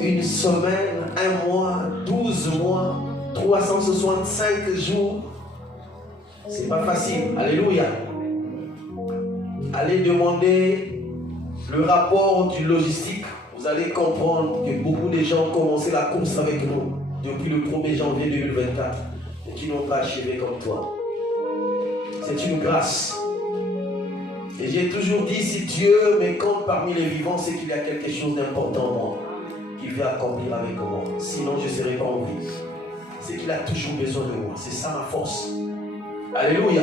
Une semaine, un mois, 12 mois, 365 jours. C'est pas facile. Alléluia. Allez demander le rapport du logistique. Vous allez comprendre que beaucoup de gens ont commencé la course avec nous depuis le 1er janvier 2024 et qui n'ont pas achevé comme toi. C'est une grâce. Et j'ai toujours dit, si Dieu me compte parmi les vivants, c'est qu'il y a quelque chose d'important en moi, qu'il veut accomplir avec moi. Sinon, je ne serai pas en vie. C'est qu'il a toujours besoin de moi. C'est ça ma force. Alléluia.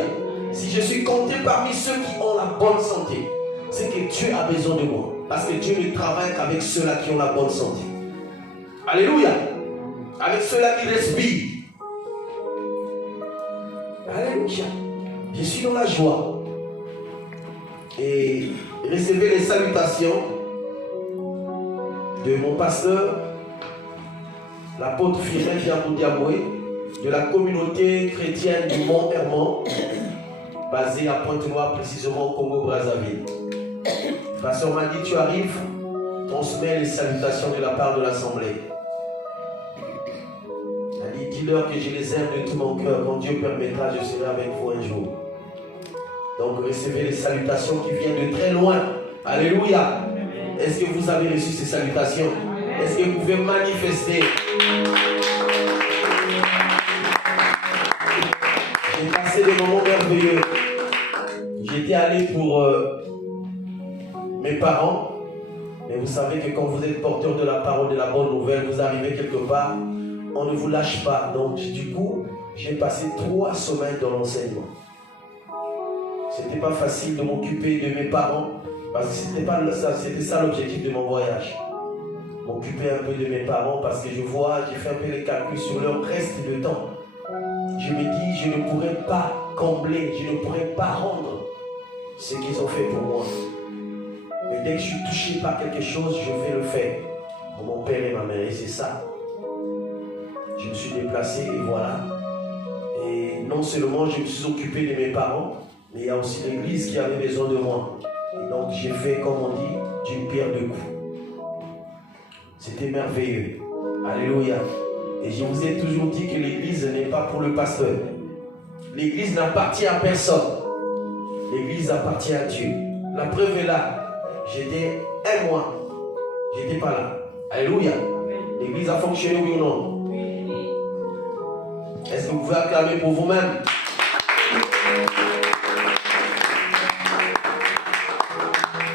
Si je suis compté parmi ceux qui ont la bonne santé, c'est que Dieu a besoin de moi. Parce que Dieu ne travaille qu'avec ceux-là qui ont la bonne santé. Alléluia. Avec ceux-là qui respirent. Alléluia. Je suis dans la joie. Et recevez les salutations de mon pasteur, l'apôtre Firmin Diaboué, de la communauté chrétienne du Mont Hermon, basée à Pointe-Noire, précisément au Congo-Brazzaville. Pasteur m'a dit, tu arrives, on se met les salutations de la part de l'Assemblée. Il a dit, dis-leur que je les aime de tout mon cœur. Quand Dieu permettra, je serai avec vous un jour. Donc recevez les salutations qui viennent de très loin. Alléluia. Est-ce que vous avez reçu ces salutations? Est-ce que vous pouvez manifester? J'ai passé des moments merveilleux. J'étais allé pour mes parents. Mais vous savez que quand vous êtes porteur de la parole, de la bonne nouvelle, vous arrivez quelque part, on ne vous lâche pas. Donc du coup, j'ai passé 3 semaines dans l'enseignement. C'était pas facile de m'occuper de mes parents, parce que c'était ça l'objectif de mon voyage. M'occuper un peu de mes parents, parce que j'ai fait un peu les calculs sur leur reste de temps. Je me dis, je ne pourrais pas combler, je ne pourrais pas rendre ce qu'ils ont fait pour moi. Mais dès que je suis touché par quelque chose, je vais le faire pour mon père et ma mère. Et c'est ça. Je me suis déplacé et voilà. Et non seulement je me suis occupé de mes parents, mais il y a aussi l'église qui avait besoin de moi. Et donc j'ai fait, comme on dit, d'une pierre deux coups. C'était merveilleux. Alléluia. Et je vous ai toujours dit que l'église n'est pas pour le pasteur. L'église n'appartient à personne. L'église appartient à Dieu. La preuve est là. J'étais un mois. J'étais pas là. Alléluia. L'église a fonctionné, oui ou non? Est-ce que vous pouvez acclamer pour vous-même?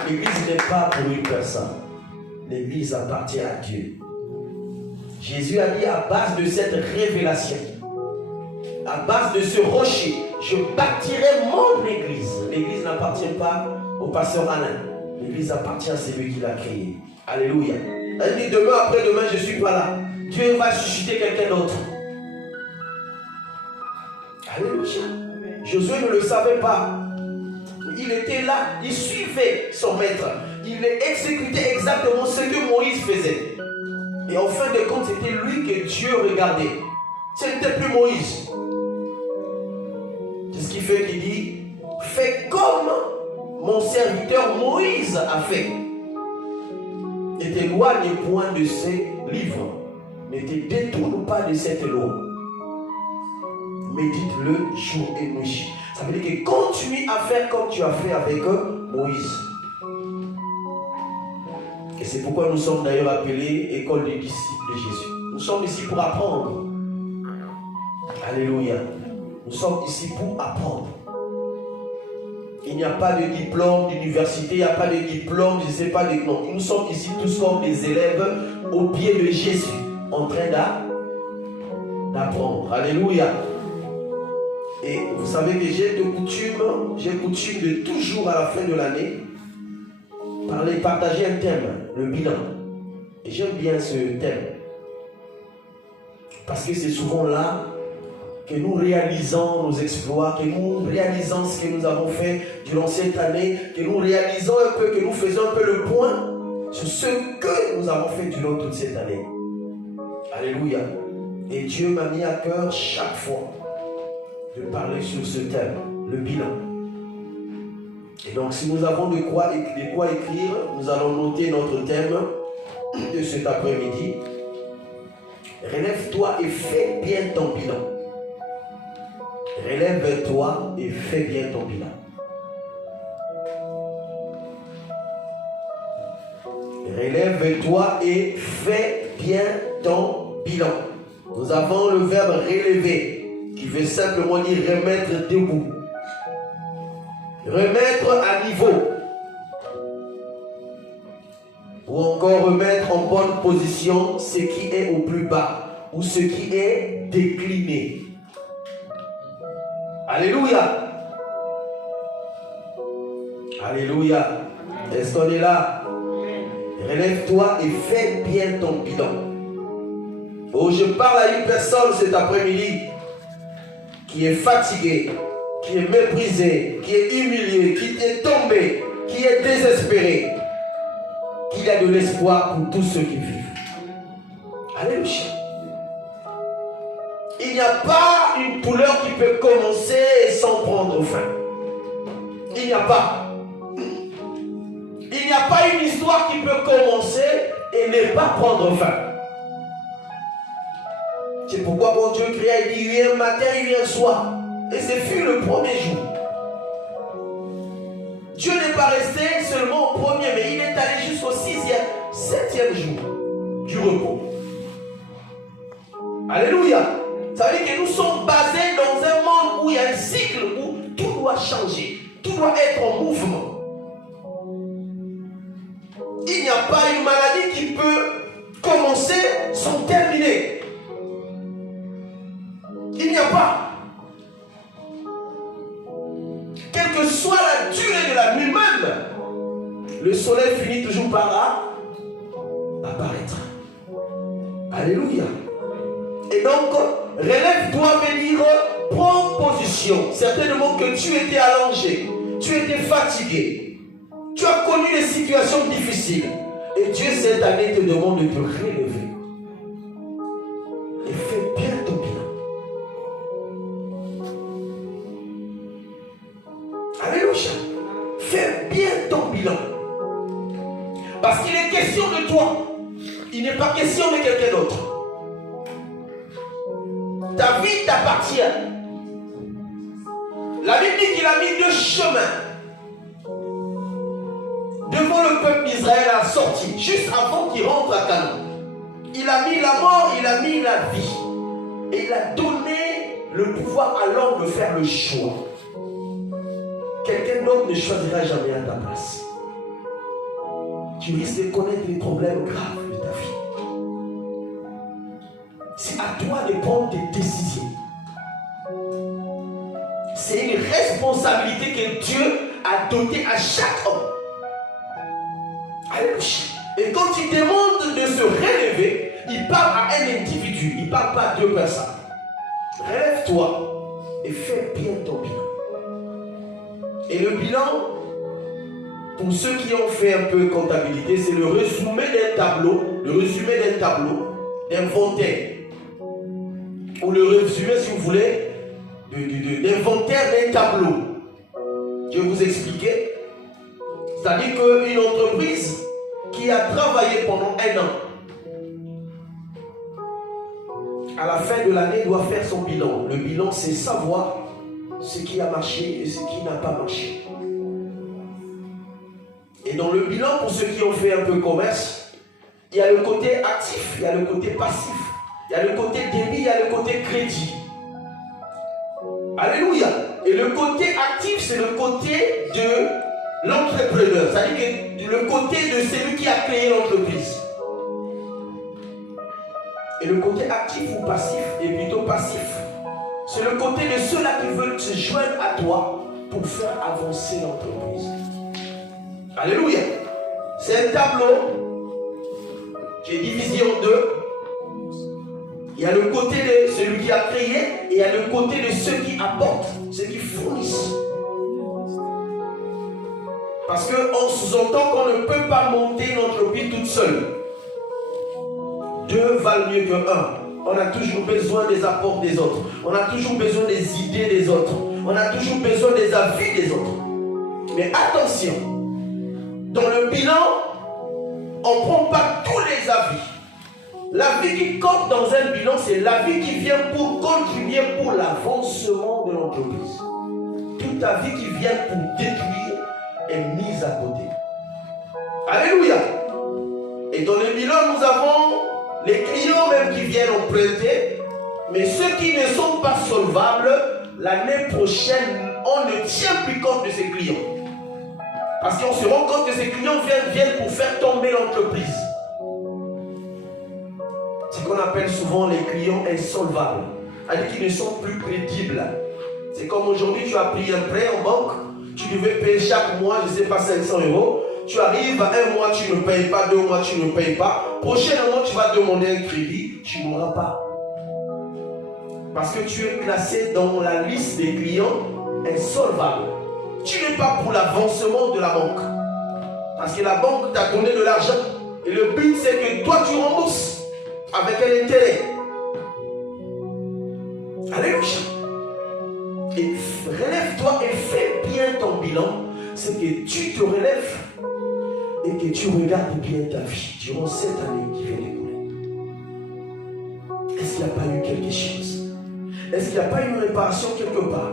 L'église n'est pas pour une personne. L'église appartient à Dieu. Jésus a dit, à base de cette révélation, à base de ce rocher, je bâtirai mon église. L'église n'appartient pas au pasteur Alain. L'église appartient à celui qui l'a créé. Alléluia. Elle dit, demain, après-demain, je ne suis pas là. Dieu va susciter quelqu'un d'autre. Alléluia. Josué ne le savait pas. Il était là, il suivait son maître. Il exécutait exactement ce que Moïse faisait. Et en fin de compte, c'était lui que Dieu regardait. Ce n'était plus Moïse. C'est ce qui fait qu'il dit, fais comme mon serviteur Moïse a fait. Ne t'éloigne point de ces livres. Ne te détourne pas de cette loi. Médite-le jour et nuit. Ça veut dire que continue à faire comme tu as fait avec Moïse. Et c'est pourquoi nous sommes d'ailleurs appelés école des disciples de Jésus. Nous sommes ici pour apprendre. Alléluia. Nous sommes ici pour apprendre. Il n'y a pas de diplôme d'université, il n'y a pas de diplôme, je ne sais pas de nom. Nous sommes ici tous comme des élèves au pied de Jésus, en train d'apprendre. Alléluia. Et vous savez que j'ai coutume de toujours à la fin de l'année partager un thème, le bilan. Et j'aime bien ce thème. Parce que c'est souvent là que nous réalisons nos exploits, que nous réalisons ce que nous avons fait durant cette année, que nous réalisons un peu, que nous faisons un peu le point sur ce que nous avons fait durant toute cette année. Alléluia. Et Dieu m'a mis à cœur chaque fois de parler sur ce thème, le bilan. Et donc si nous avons de quoi écrire, nous allons noter notre thème de cet après-midi. Relève-toi et fais bien ton bilan. Relève-toi et fais bien ton bilan. Relève-toi et fais bien ton bilan. Nous avons le verbe relever qui veut simplement dire remettre debout. Remettre à niveau. Ou encore remettre en bonne position ce qui est au plus bas ou ce qui est décliné. Alléluia. Alléluia. Est-ce qu'on est là? Relève-toi et fais bien ton bilan. Oh, je parle à une personne cet après-midi qui est fatiguée, qui est méprisée, qui est humiliée, qui est tombée, qui est désespérée. Qu'il y a de l'espoir pour tous ceux qui vivent. Alléluia. Il n'y a pas une douleur qui peut commencer sans prendre fin. Il n'y a pas. Il n'y a pas une histoire qui peut commencer et ne pas prendre fin. C'est pourquoi quand Dieu créa, il dit, il y a un matin, il y a un soir. Et ce fut le premier jour. Dieu n'est pas resté seulement au premier, mais il est allé jusqu'au 6e, 7e jour du repos. Alléluia. Ça veut dire que nous sommes basés dans un monde où il y a un cycle où tout doit changer, tout doit être en mouvement. Il n'y a pas une maladie qui peut commencer sans terminer. Il n'y a pas. Quelle que soit la durée de la nuit même, le soleil finit toujours par apparaître. Alléluia. Et donc, relève-toi, veut dire prends position. Certainement que tu étais allongé, tu étais fatigué, tu as connu des situations difficiles. Et Dieu cette année te demande de te relever. Et fais bien ton bilan. Alléluia. Fais bien ton bilan. Parce qu'il est question de toi. Il n'est pas question de quelqu'un d'autre. Ta vie t'appartient. La Bible dit qu'il a mis deux chemins devant le peuple d'Israël à la sortie, juste avant qu'il rentre à Canaan. Il a mis la mort, il a mis la vie. Et il a donné le pouvoir à l'homme de faire le choix. Quelqu'un d'autre ne choisira jamais à ta place. Tu risques de connaître les problèmes graves de ta vie. C'est à toi de prendre tes décisions. C'est une responsabilité que Dieu a donnée à chaque homme. Alléluia. Et quand il demande de se relever, il parle à un individu, il ne parle pas à deux personnes. Relève-toi et fais bien ton bilan. Et le bilan, pour ceux qui ont fait un peu comptabilité, c'est le résumé d'un tableau, d'inventaire. Ou le résumé, si vous voulez, d'inventaire d'un tableau. Je vais vous expliquer. C'est-à-dire qu'une entreprise qui a travaillé pendant 1 an, à la fin de l'année, doit faire son bilan. Le bilan, c'est savoir ce qui a marché et ce qui n'a pas marché. Et dans le bilan, pour ceux qui ont fait un peu commerce, il y a le côté actif, il y a le côté passif, il y a le côté débit, il y a le côté crédit. Alléluia. Et le côté actif, c'est le côté de l'entrepreneur, c'est-à-dire que le côté de celui qui a créé l'entreprise. Et le côté actif ou passif est plutôt passif. C'est le côté de ceux-là qui veulent se joindre à toi pour faire avancer l'entreprise. Alléluia. C'est un tableau qui est divisé en deux. Il y a le côté de celui qui a créé et il y a le côté de ceux qui apportent, ceux qui fournissent. Parce qu'on sous-entend qu'on ne peut pas monter une entreprise toute seule. 2 valent mieux que 1. On a toujours besoin des apports des autres. On a toujours besoin des idées des autres. On a toujours besoin des avis des autres. Mais attention, dans le bilan, on ne prend pas tous les avis. L'avis qui compte dans un bilan, c'est l'avis qui vient pour contribuer pour l'avancement de l'entreprise. Tout avis qui vient pour détruire est mis à côté. Alléluia. Et dans le bilan, nous avons les clients même qui viennent emprunter, mais ceux qui ne sont pas solvables, l'année prochaine, on ne tient plus compte de ces clients. Parce qu'on se rend compte que ces clients viennent pour faire tomber l'entreprise. C'est ce qu'on appelle souvent les clients insolvables, c'est-à-dire qu'ils ne sont plus crédibles. C'est comme aujourd'hui, tu as pris un prêt en banque, tu devais payer chaque mois, je ne sais pas, 500 €. Tu arrives à 1 mois, tu ne payes pas, 2 mois, tu ne payes pas. Prochainement, tu vas demander un crédit, tu n'auras pas. Parce que tu es classé dans la liste des clients insolvables. Tu n'es pas pour l'avancement de la banque. Parce que la banque t'a donné de l'argent. Et le but, c'est que toi, tu rembourses avec un intérêt. Alléluia. Et relève-toi et fais bien ton bilan. C'est que tu te relèves et que tu regardes bien ta vie durant cette année qui vient d'écouler. Est-ce qu'il y qu'il n'y a pas eu quelque chose? Est-ce qu'il n'y a pas une réparation quelque part?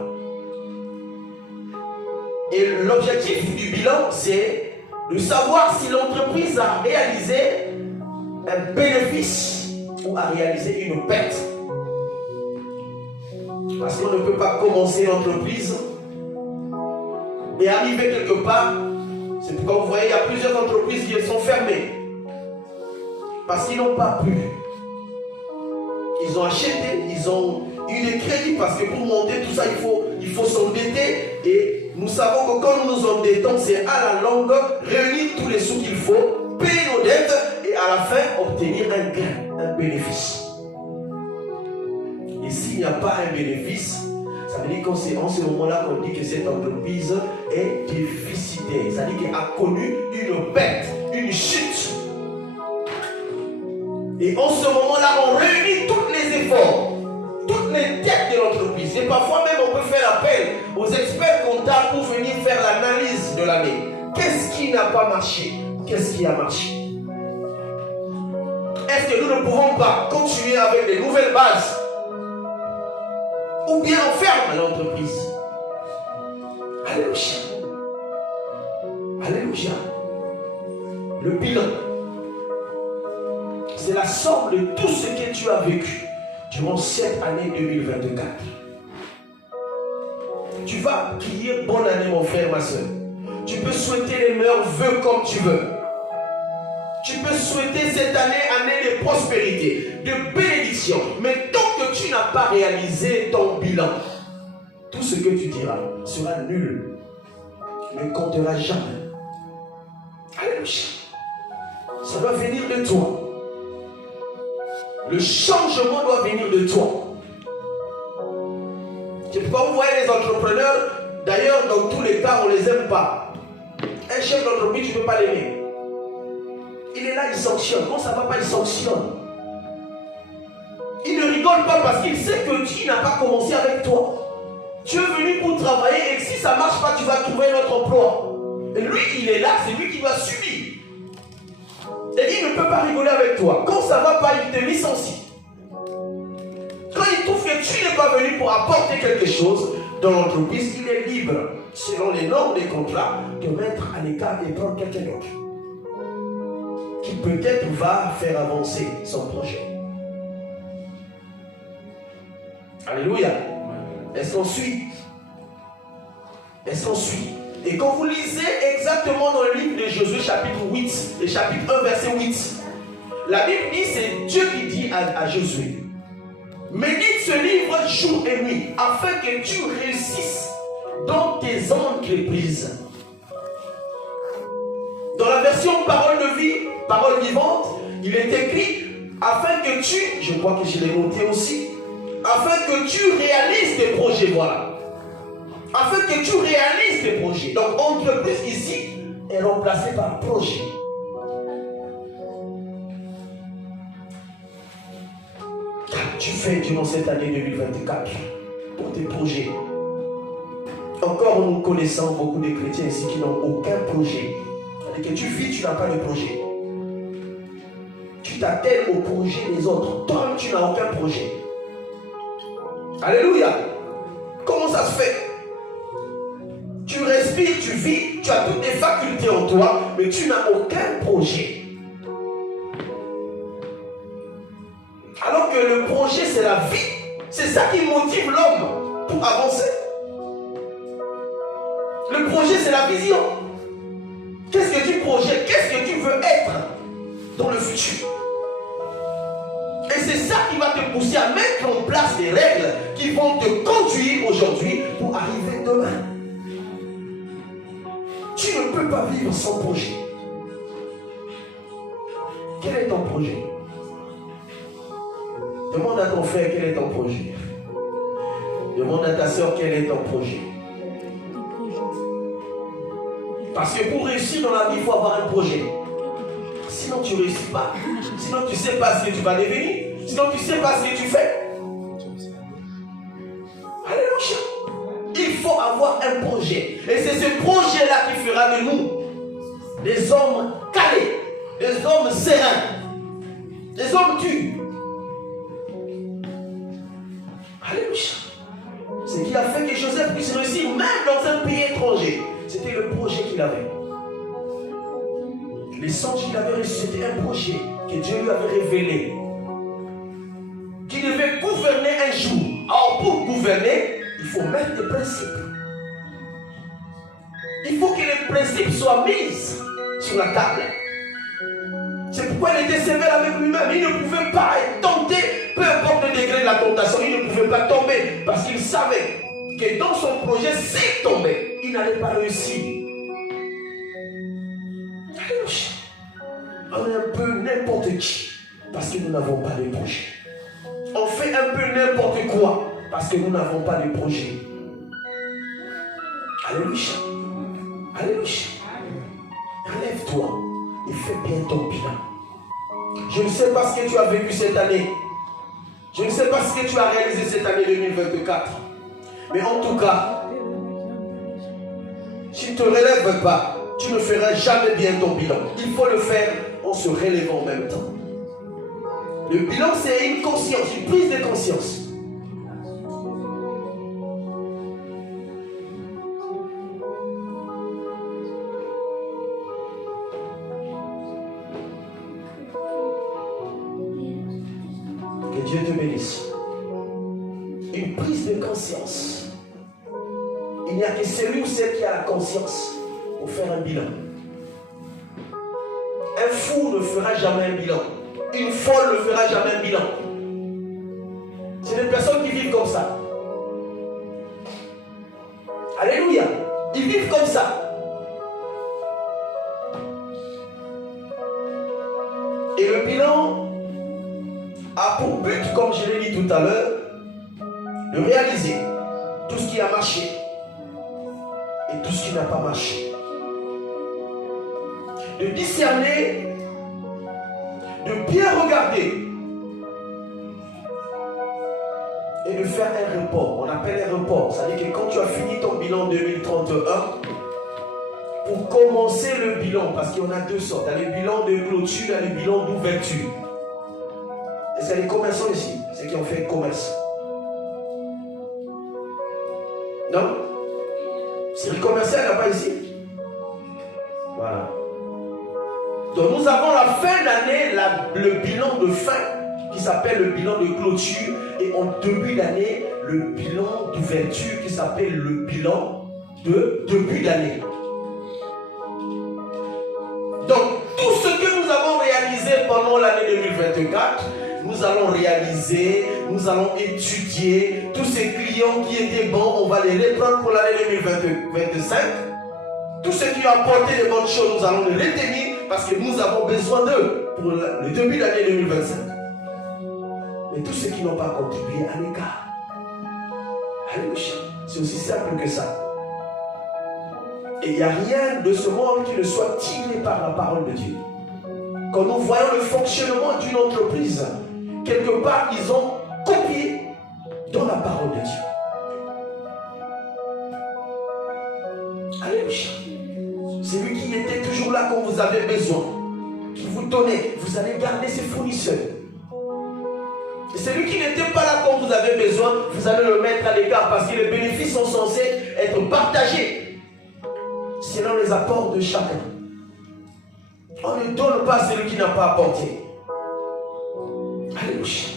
Et l'objectif du bilan, c'est de savoir si l'entreprise a réalisé un bénéfice ou a réalisé une perte. Parce qu'on ne peut pas commencer l'entreprise et arriver quelque part. C'est pourquoi vous voyez, il y a plusieurs entreprises qui sont fermées. Parce qu'ils n'ont pas pu. Ils ont acheté, ils ont eu des crédits, parce que pour monter tout ça, il faut s'endetter. Et nous savons que quand nous nous endettons, c'est à la longue réunir tous les sous qu'il faut, payer nos dettes et à la fin obtenir un gain, un bénéfice. Et s'il n'y a pas un bénéfice, ça veut dire que c'est en ce moment-là qu'on dit que cette entreprise est déficitaire. Ça veut dire qu'elle a connu une perte, une chute. Et en ce moment-là, on réunit tous les efforts, toutes les dettes de l'entreprise. Et parfois même, on peut faire appel aux experts comptables pour venir faire l'analyse de l'année. Qu'est-ce qui n'a pas marché? Qu'est-ce qui a marché? Est-ce que nous ne pouvons pas continuer avec des nouvelles bases? Ou bien on ferme l'entreprise? Alléluia. Alléluia. Le bilan, c'est la somme de tout ce que tu as vécu durant cette année 2024. Tu vas crier bonne année, mon frère, ma soeur. Tu peux souhaiter les meilleurs vœux comme tu veux. Tu peux souhaiter cette année de prospérité, de bénédiction. Mais tant que tu n'as pas réalisé ton bilan, tout ce que tu diras sera nul. Ne comptera jamais. Alléluia. Ça doit venir de toi. Le changement doit venir de toi. C'est pourquoi vous voyez les entrepreneurs, d'ailleurs dans tous les cas on ne les aime pas. Un chef d'entreprise, tu ne peux pas l'aimer. Il est là, il sanctionne. Quand ça ne va pas, il sanctionne. Il ne rigole pas parce qu'il sait que tu n'as pas commencé avec toi. Tu es venu pour travailler et si ça ne marche pas, tu vas trouver un autre emploi. Et lui, il est là, c'est lui qui doit subir. Et il ne peut pas rigoler avec toi. Quand ça ne va pas, il te licencie. Quand il trouve que tu n'es pas venu pour apporter quelque chose dans l'entreprise, il est libre, selon les normes des contrats, de mettre à l'écart et prendre quelqu'un d'autre qui peut-être va faire avancer son projet. Alléluia. Est-ce qu'on suit? Est-ce qu'on suit? Et quand vous lisez exactement dans le livre de Josué chapitre 8 et chapitre 1 verset 8, la Bible dit, c'est Dieu qui dit à Josué, médite ce livre jour et nuit afin que tu réussisses dans tes entreprises. Dans la version parole de vie, parole vivante, il est écrit afin que tu, je crois que je l'ai noté aussi, afin que tu réalises tes projets, voilà. Afin que tu réalises tes projets. Donc, entreprise ici est remplacée par projet. Qu'as-tu fait durant cette année 2024 pour tes projets? Encore nous connaissons beaucoup de chrétiens ici qui n'ont aucun projet. C'est-à-dire que tu vis, tu n'as pas de projet. Tu t'attelles au projet des autres. Toi, tu n'as aucun projet. Alléluia. Comment ça se fait? Tu respires, tu vis, tu as toutes les facultés en toi, mais tu n'as aucun projet. Alors que le projet, c'est la vie. C'est ça qui motive l'homme pour avancer. Le projet, c'est la vision. Qu'est-ce que tu projettes? Qu'est-ce que tu veux être dans le futur? Et c'est ça qui va te pousser à mettre en place des règles qui vont te conduire aujourd'hui pour arriver demain. Tu ne peux pas vivre sans projet. Quel est ton projet? Demande à ton frère quel est ton projet. Demande à ta soeur quel est ton projet. Parce que pour réussir dans la vie, il faut avoir un projet. Sinon, tu ne réussis pas. Sinon, tu ne sais pas ce que tu vas devenir. Sinon, tu ne sais pas ce que tu fais. Alléluia. Il faut avoir un projet. Et c'est ce projet-là qui fera de nous des hommes calés, des hommes sereins, des hommes durs. Alléluia. Ce qui a fait que Joseph puisse réussir même dans un pays étranger, c'était le projet qu'il avait. Les songes qu'il avait reçus, c'était un projet que Dieu lui avait révélé. Qu'il devait gouverner un jour. Alors pour gouverner, il faut mettre des principes. Il faut que les principes soient mis sur la table. C'est pourquoi il était sévère avec lui-même. Il ne pouvait pas être tenté, peu importe le degré de la tentation, il ne pouvait pas tomber. Parce qu'il savait que dans son projet, s'il tombait, il n'allait pas réussir. On est un peu n'importe qui parce que nous n'avons pas de projet. On fait un peu n'importe quoi parce que nous n'avons pas de projet. Alléluia. Alléluia. Relève-toi et fais bien ton bilan. Je ne sais pas ce que tu as vécu cette année. Je ne sais pas ce que tu as réalisé cette année 2024. Mais en tout cas, si tu ne te relèves pas, tu ne feras jamais bien ton bilan. Il faut le faire en se relevant en même temps. Le bilan, c'est une conscience, une prise de conscience. Que Dieu te bénisse. Une prise de conscience. Il n'y a que celui ou celle qui a la conscience pour faire un bilan. Un fou ne fera jamais un bilan. Une folle ne fera jamais un bilan. C'est des personnes qui vivent comme ça. Alléluia. Ils vivent comme ça. Et le bilan a pour but, comme je l'ai dit tout à l'heure, de réaliser tout ce qui a marché et tout ce qui n'a pas marché. De discerner, de bien regarder et de faire un report. On appelle un report. C'est-à-dire que quand tu as fini ton bilan 2031, pour commencer le bilan, parce qu'il y en a deux sortes. Il y a le bilan de clôture, il y a le bilan d'ouverture. Et c'est les commerçants ici, ceux qui ont fait commerce. Non? C'est le commerçant, il n'y a pas ici. Voilà. Donc nous avons la fin d'année, le bilan de fin qui s'appelle le bilan de clôture et en début d'année, le bilan d'ouverture qui s'appelle le bilan de début d'année. Donc tout ce que nous avons réalisé pendant l'année 2024, nous allons réaliser, nous allons étudier tous ces clients qui étaient bons, on va les reprendre pour l'année 2025. Tous ceux qui ont apporté de bonnes choses, nous allons les retenir parce que nous avons besoin d'eux pour le début de l'année 2025. Mais tous ceux qui n'ont pas contribué à l'écart. Alléluia. C'est aussi simple que ça. Et il n'y a rien de ce monde qui ne soit tiré par la parole de Dieu. Quand nous voyons le fonctionnement d'une entreprise, quelque part, ils ont copié dans la parole de Dieu. Alléluia. C'est lui qui était toujours là quand vous avez besoin, qui vous donnait. Vous allez garder ses fournisseurs. Et celui qui n'était pas là quand vous avez besoin, vous allez le mettre à l'écart parce que les bénéfices sont censés être partagés selon les apports de chacun. On ne donne pas à celui qui n'a pas apporté. Alléluia.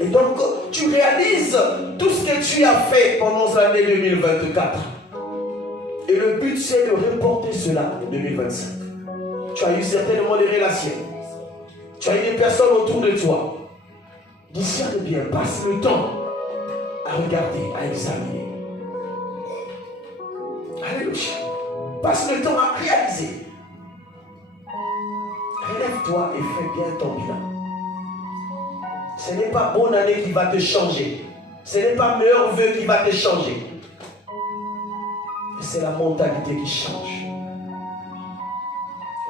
Et donc, tu réalises tout ce que tu as fait pendant l'année 2024. Et le but, c'est de reporter cela en 2025. Tu as eu certainement des relations. Tu as eu des personnes autour de toi. Discerne bien, passe le temps à regarder, à examiner. Alléluia. Passe le temps à réaliser. Relève-toi et fais bien ton bilan. Ce n'est pas bonne année qui va te changer. Ce n'est pas meilleur vœu qui va te changer. C'est la mentalité qui change.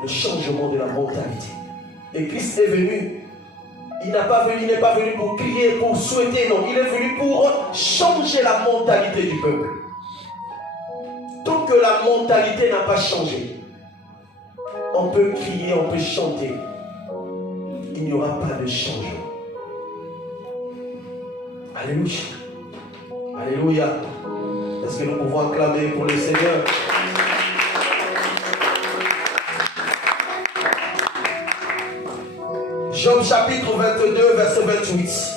Le changement de la mentalité. Et Christ est venu. Il n'est pas venu pour crier, pour souhaiter, non. Il est venu pour changer la mentalité du peuple. Tant que la mentalité n'a pas changé, on peut crier, on peut chanter. Il n'y aura pas de changement. Alléluia. Alléluia. Est-ce que nous pouvons acclamer pour le Seigneur? Job chapitre 22, verset 28.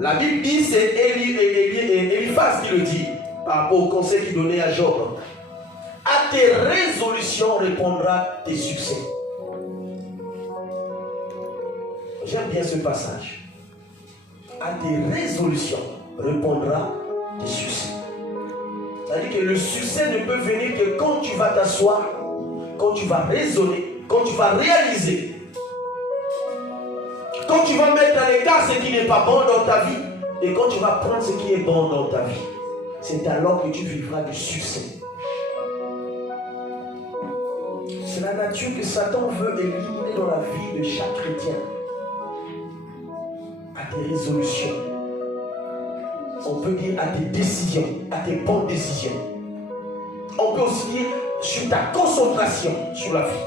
La Bible dit, c'est Eliphaz qui le dit, par rapport au conseil qu'il donnait à Job. À tes résolutions répondra tes succès. J'aime bien ce passage. À tes résolutions répondra tes succès. C'est-à-dire que le succès ne peut venir que quand tu vas t'asseoir, quand tu vas raisonner, quand tu vas réaliser. Quand tu vas mettre à l'écart ce qui n'est pas bon dans ta vie et quand tu vas prendre ce qui est bon dans ta vie, c'est alors que tu vivras du succès. C'est la nature que Satan veut éliminer dans la vie de chaque chrétien. À tes résolutions. On peut dire à tes décisions, à tes bonnes décisions. On peut aussi dire sur ta concentration sur la vie.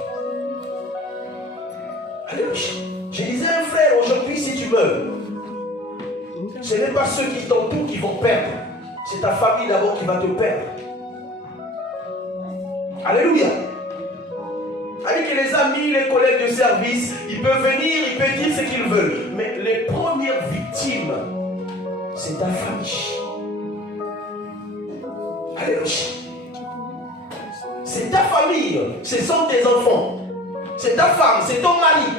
Alléluia. Je disais à un frère, aujourd'hui, si tu meurs, ce n'est pas ceux qui t'entourent qui vont perdre. C'est ta famille d'abord qui va te perdre. Alléluia. Avec les amis, les collègues de service, ils peuvent venir, ils peuvent dire ce qu'ils veulent. Mais les premières victimes, c'est ta famille. Alléluia. C'est ta famille, ce sont tes enfants. C'est ta femme, c'est ton mari.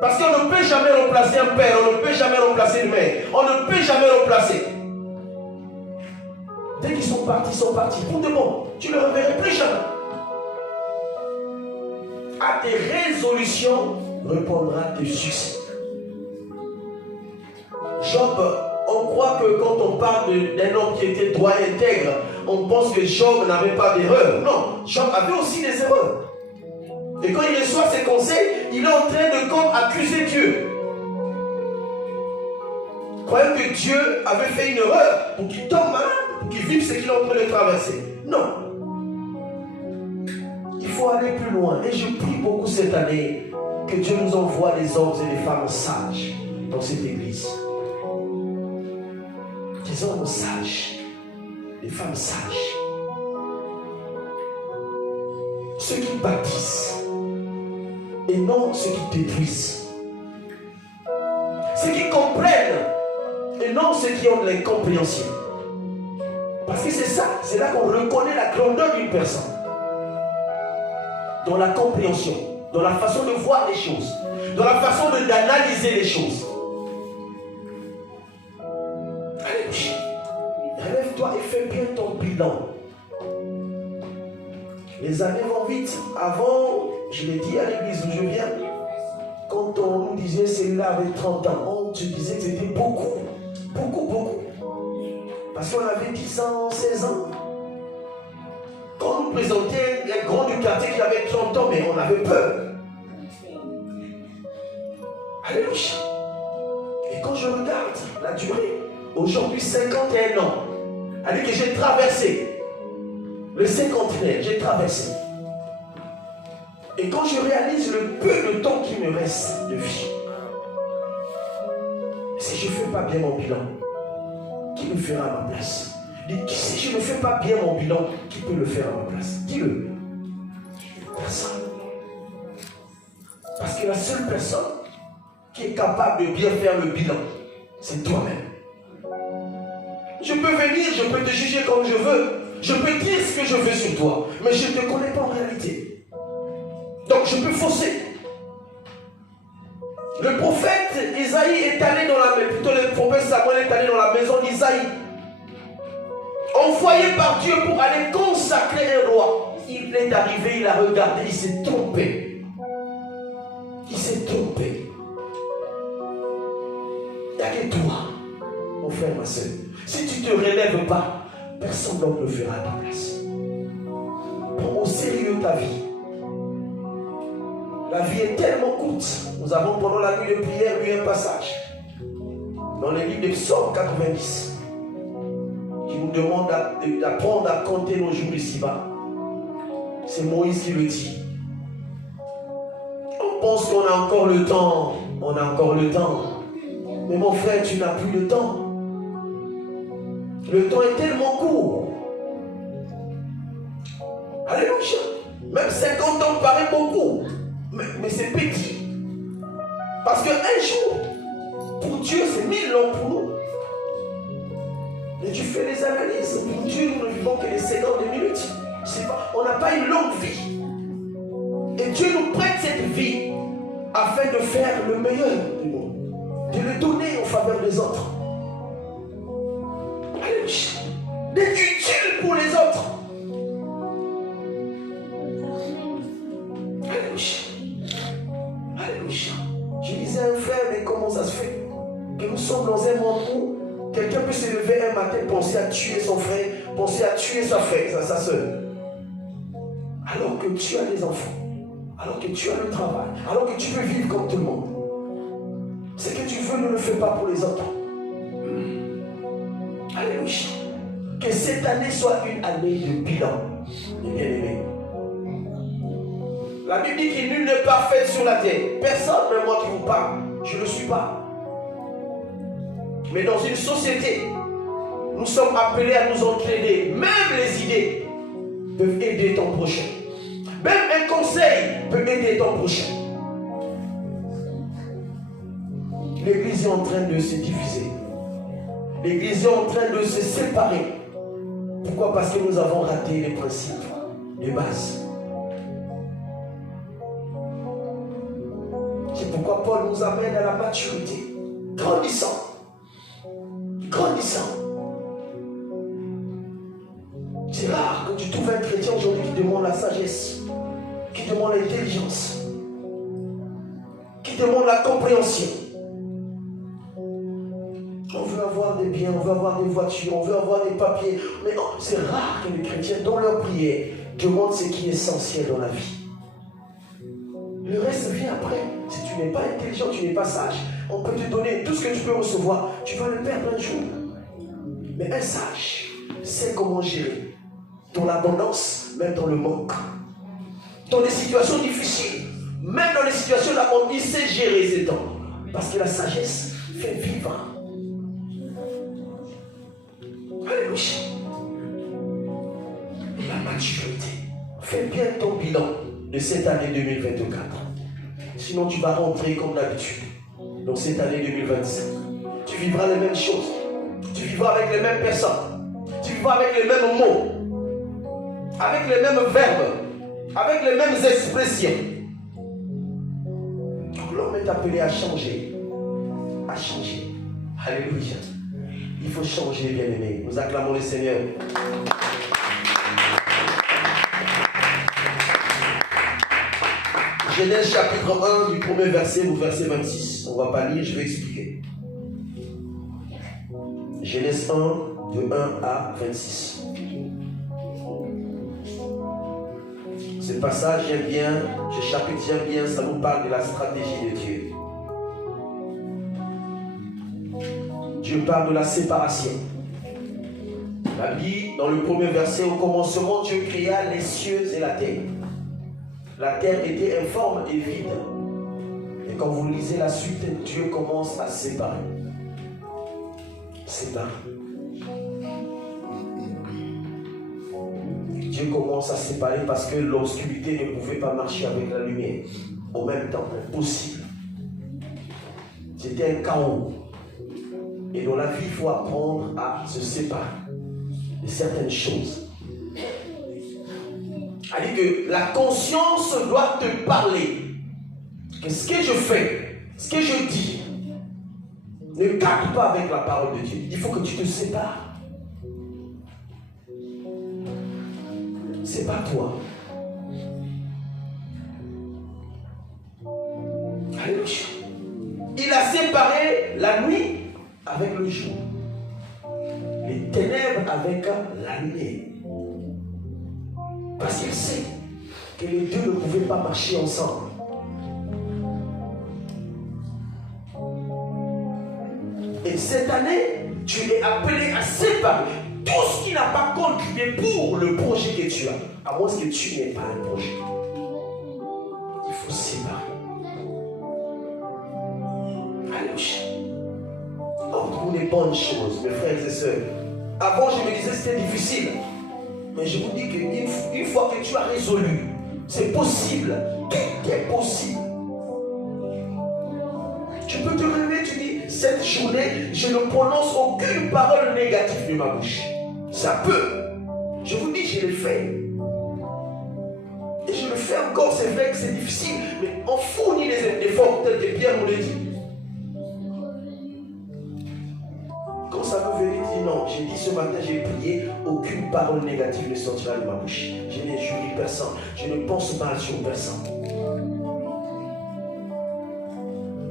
Parce qu'on ne peut jamais remplacer un père, on ne peut jamais remplacer une mère, on ne peut jamais remplacer. Dès qu'ils sont partis, ils sont partis. Pour de bon, tu ne le reverrai plus jamais. À tes résolutions répondra tes succès. Job, on croit que quand on parle d'un homme qui était droit et intègre, on pense que Job n'avait pas d'erreur. Non, Job avait aussi des erreurs. Et quand il reçoit ses conseils, il est en train de comme accuser Dieu. Croyant que Dieu avait fait une erreur pour qu'il tombe malade, pour qu'il vive ce qu'il est en train de traverser. Non. Il faut aller plus loin. Et je prie beaucoup cette année que Dieu nous envoie des hommes et des femmes sages dans cette église. Des hommes sages, des femmes sages. Ceux qui bâtissent et non ceux qui détruisent. Ceux qui comprennent et non ceux qui ont de l'incompréhension. Parce que c'est ça, c'est là qu'on reconnaît la grandeur d'une personne. Dans la compréhension, dans la façon de voir les choses, dans la façon d'analyser les choses. Allez, relève-toi et fais bien ton bilan. Les années vont vite. Avant, je l'ai dit à l'église où je viens, quand on nous disait celui-là avait 30 ans, on se disait que c'était beaucoup. Beaucoup, beaucoup. Parce qu'on avait 10 ans, 16 ans. Quand on nous présentait les grands du quartier qui avaient 30 ans, mais on avait peur. Alléluia. Et quand je regarde la durée, aujourd'hui 51 ans, avec que j'ai traversé le cinquantenaire, j'ai traversé. Et quand je réalise le peu de temps qui me reste de vie, si je ne fais pas bien mon bilan, qui le fera à ma place? Si je ne fais pas bien mon bilan, qui peut le faire à ma place? Dis-le. Personne. Parce que la seule personne qui est capable de bien faire le bilan, c'est toi-même. Je peux venir, je peux te juger comme je veux. Je peux dire ce que je veux sur toi, mais je ne te connais pas en réalité. Donc je peux fausser. Le prophète Isaïe est allé dans la maison, plutôt le prophète Samuel est allé dans la maison d'Isaïe, envoyé par Dieu pour aller consacrer un roi. Il est arrivé, il a regardé, il s'est trompé. Il s'est trompé. Il n'y a que toi, mon frère, ma soeur. Si tu ne te relèves pas, personne d'autre ne le fera à ta place. Prends au sérieux ta vie. La vie est tellement courte. Nous avons pendant la nuit de prière lu un passage dans le livre de Psaume 90 qui nous demande d'apprendre à compter nos jours ici-bas. C'est Moïse qui le dit. On pense qu'on a encore le temps. On a encore le temps. Mais mon frère, tu n'as plus de temps. Le temps est tellement court. Alléluia. Même 50 ans paraît beaucoup. Mais c'est petit. Parce qu'un jour, pour Dieu, c'est 1000 ans pour nous. Et tu fais les analyses. Pour Dieu, nous ne vivons que les secondes de minutes. On n'a pas une longue vie. Et Dieu nous prête cette vie afin de faire le meilleur du monde. De le donner en faveur des autres. Alléluia. D'être utile pour les autres. Alléluia. Alléluia. Je disais à un frère, mais comment ça se fait que nous sommes dans un monde où quelqu'un peut se lever un matin, penser à tuer son frère, penser à tuer sa soeur. Alors que tu as des enfants, alors que tu as le travail, alors que tu veux vivre comme tout le monde. Ce que tu veux, ne le fais pas pour les autres. Alléluia. Que cette année soit une année de bilan, mes bien-aimés. La Bible dit qu'il nul n'est parfait sur la terre. Personne, même moi qui vous parle, je ne le suis pas. Mais dans une société, nous sommes appelés à nous entraîner. Même les idées peuvent aider ton prochain. Même un conseil peut aider ton prochain. L'église est en train de se diviser. L'église est en train de se séparer. Pourquoi? Parce que nous avons raté les principes de base. C'est pourquoi Paul nous amène à la maturité. Grandissant. Grandissant. C'est rare que tu trouves un chrétien aujourd'hui qui demande la sagesse, qui demande l'intelligence, qui demande la compréhension. On veut avoir des biens, on veut avoir des voitures, on veut avoir des papiers. Mais c'est rare que les chrétiens, dans leur prière, demandent ce qui est essentiel dans la vie. Le reste vient après. Si tu n'es pas intelligent, tu n'es pas sage, on peut te donner tout ce que tu peux recevoir. Tu vas le perdre un jour. Mais un sage sait comment gérer. Dans l'abondance, même dans le manque. Dans les situations difficiles, même dans les situations d'abondance, il sait gérer ses temps. Parce que la sagesse fait vivre. Alléluia. La maturité. Fais bien ton bilan de cette année 2024. Sinon, tu vas rentrer comme d'habitude dans cette année 2025. Tu vivras les mêmes choses. Tu vivras avec les mêmes personnes. Tu vivras avec les mêmes mots. Avec les mêmes verbes. Avec les mêmes expressions. Donc l'homme est appelé à changer. À changer. Alléluia. Il faut changer, bien-aimés. Nous acclamons le Seigneur. Genèse chapitre 1 du premier verset au verset 26. On ne va pas lire, je vais expliquer. Genèse 1 de 1 à 26. Ce passage, j'aime bien, ce chapitre, j'aime bien, ça nous parle de la stratégie de Dieu. Dieu parle de la séparation. La Bible, dans le premier verset, au commencement, Dieu créa les cieux et la terre. La terre était informe et vide. Et quand vous lisez la suite, Dieu commence à séparer. Séparer. Dieu commence à séparer parce que l'obscurité ne pouvait pas marcher avec la lumière. Au même temps, impossible. C'était un chaos. Et dans la vie, il faut apprendre à se séparer de certaines choses. C'est-à-dire que la conscience doit te parler. Que ce que je fais, ce que je dis, ne cadre pas avec la parole de Dieu. Il faut que tu te sépares. C'est pas toi. Alléluia. Il a séparé la nuit avec le jour. Les ténèbres avec la lumière. Parce qu'il sait que les deux ne pouvaient pas marcher ensemble. Et cette année, tu es appelé à séparer tout ce qui n'a pas contribué pour le projet que tu as. À moins que tu n'aies pas un projet. Il faut séparer. Alléluia. des bonnes choses, mes frères et sœurs. Avant, je me disais que c'était difficile. Mais je vous dis qu'une fois que tu as résolu, c'est possible. Tout est possible. Tu peux te réveiller, tu dis, cette journée, je ne prononce aucune parole négative de ma bouche. Ça peut. Je vous dis, je l'ai fait. Et je le fais encore, c'est vrai que c'est difficile, mais on fournit les efforts tels que Pierre nous le dit. Quand ça peut venir, dit non, j'ai dit ce matin, j'ai prié, aucune parole négative ne sortira de ma bouche. Je n'injurie personne, je ne pense mal sur personne.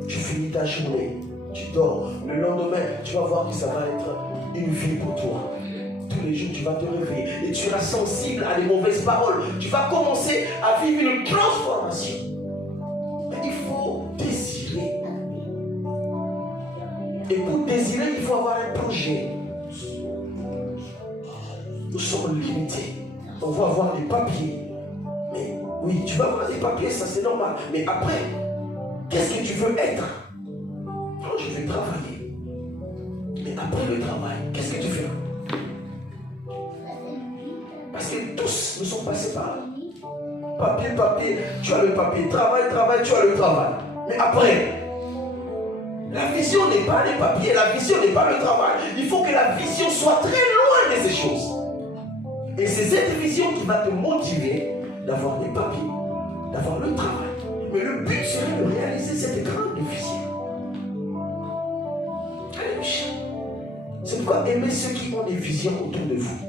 Tu finis ta journée, tu dors, le lendemain, tu vas voir que ça va être une vie pour toi. Tous les jours, tu vas te réveiller et tu seras sensible à des mauvaises paroles. Tu vas commencer à vivre une transformation. Mais il faut désirer. Et pour désirer, il faut avoir un projet. Nous sommes limités. On va avoir des papiers. Mais oui, tu vas avoir des papiers, ça c'est normal. Mais après, qu'est-ce que tu veux être? Non, je vais travailler. Mais après le travail, qu'est-ce que tu fais? Parce que tous nous sommes passés par là. Papier, tu as le papier. Travail, tu as le travail. Mais après, la vision n'est pas les papiers, la vision n'est pas le travail. Il faut que la vision soit très loin de ces choses. Et c'est cette vision qui va te motiver d'avoir les papiers, d'avoir le travail. Mais le but serait de réaliser cette grande vision. Alléluia. C'est pourquoi aimer ceux qui ont des visions autour de vous.